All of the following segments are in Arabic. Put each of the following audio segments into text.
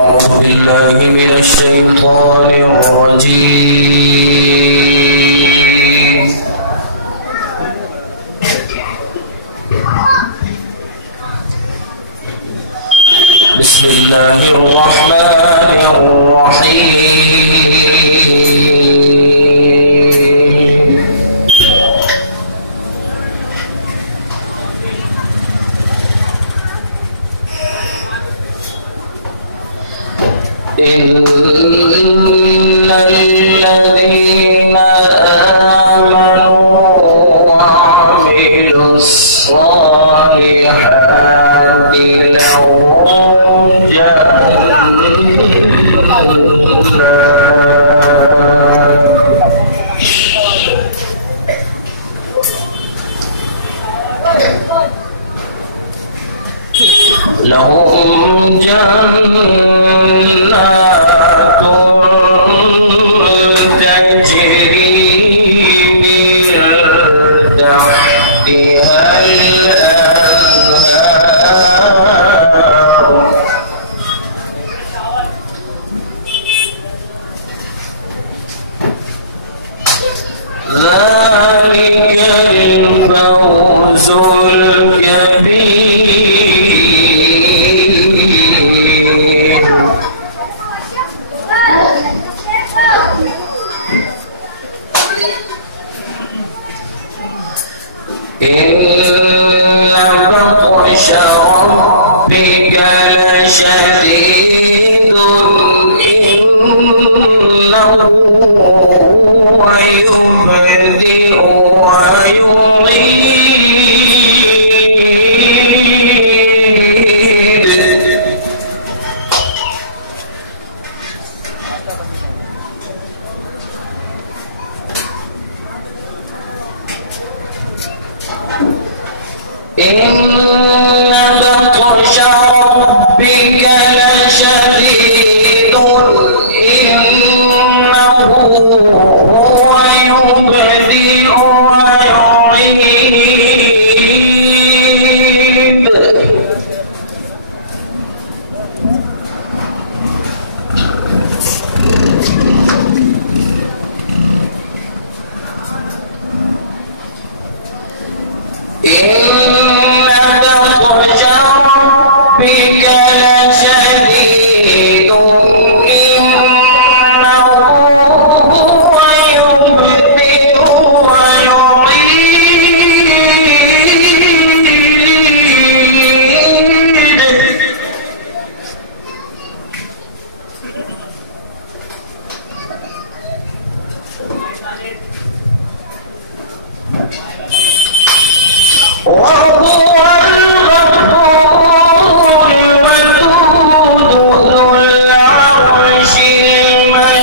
أعوذ بالله من الشيطان الرجيم. بسم الله الرحمن الرحيم. إن الذين آمنوا وعملوا الصالحات لهم جنات تجري من تحتها الأنهار ذلك الفوز الكبير. إن بطش ربك لشديد إنه هو يبدئ ويعيد. إن بطش ربك لشديد إنه هو يبدئ ويعيد. إن بطش ربك لشديد إنه هو يبدئ ويعيد. وهو الغفور الودود ذو العرش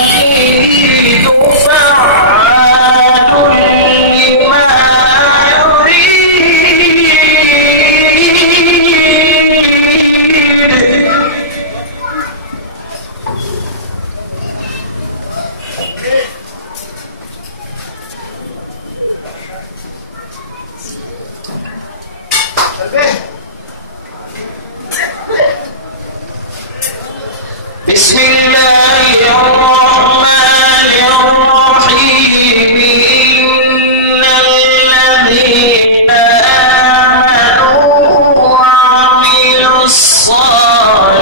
المجيد فعال لما يريد. بسم الله الرحمن الرحيم. إن الذين آمنوا وعملوا الصالحات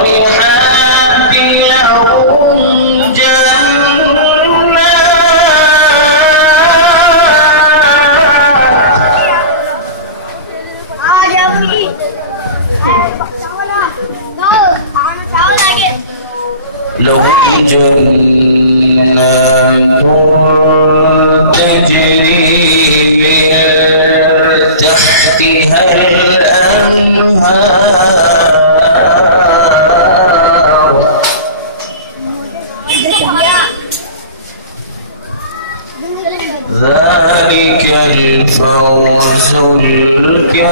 لهم جنات تجري من تحتها الأنهار ذلك الفوز الكبير.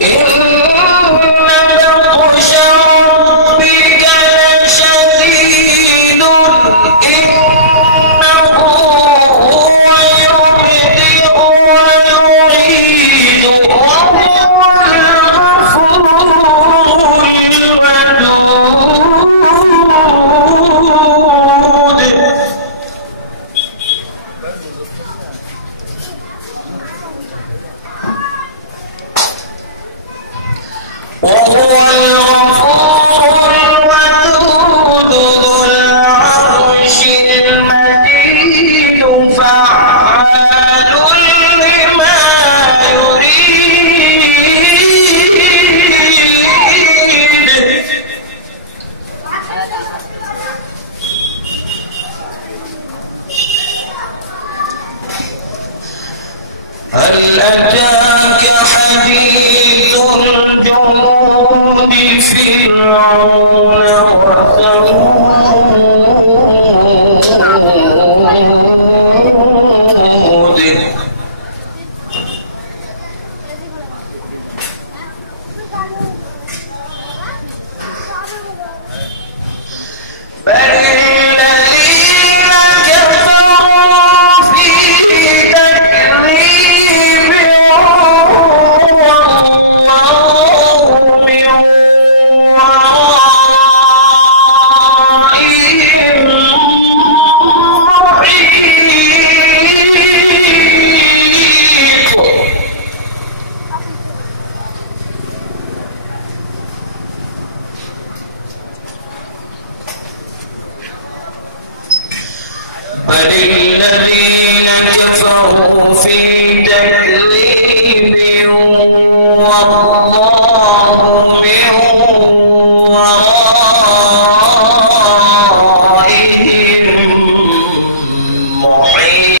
إن بطش ربك لشديد وثمود بل الذين كفروا في تكذيب والله من ورائهم محيط بل الذين كفروا في تكذيب والله من